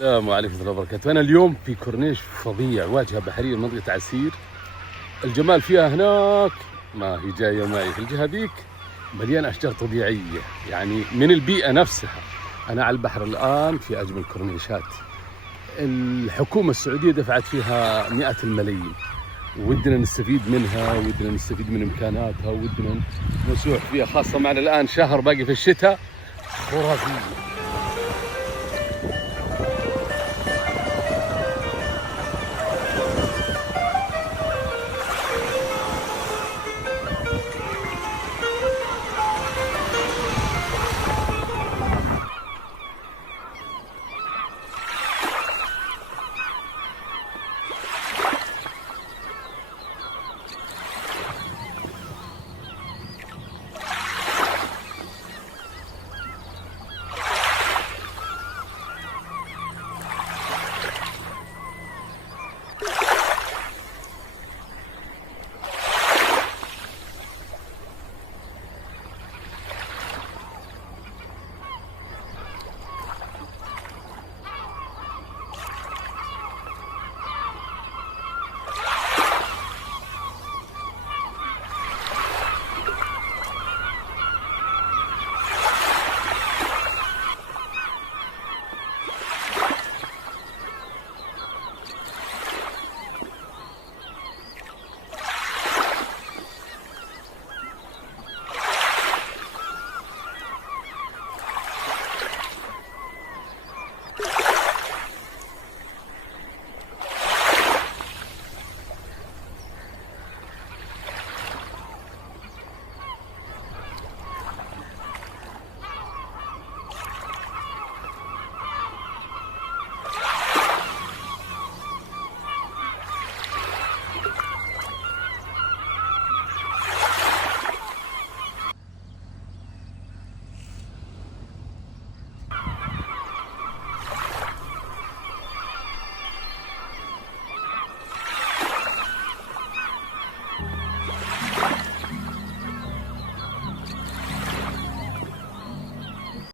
السلام عليكم ورحمة الله وبركاته. أنا اليوم في كورنيش فظيع، واجهة بحرية منطقة عسير. الجمال فيها هناك ما هي جاية معي في الجهة ذيك مليان أشجار طبيعية، يعني من البيئة نفسها. أنا على البحر الآن في أجمل كورنيشات. الحكومة السعودية دفعت فيها مئات الملايين، ودنا نستفيد منها، ودنا نستفيد من إمكاناتها، ودنا نسوح فيها، خاصة معنا الآن شهر باقي في الشتاء خرافي.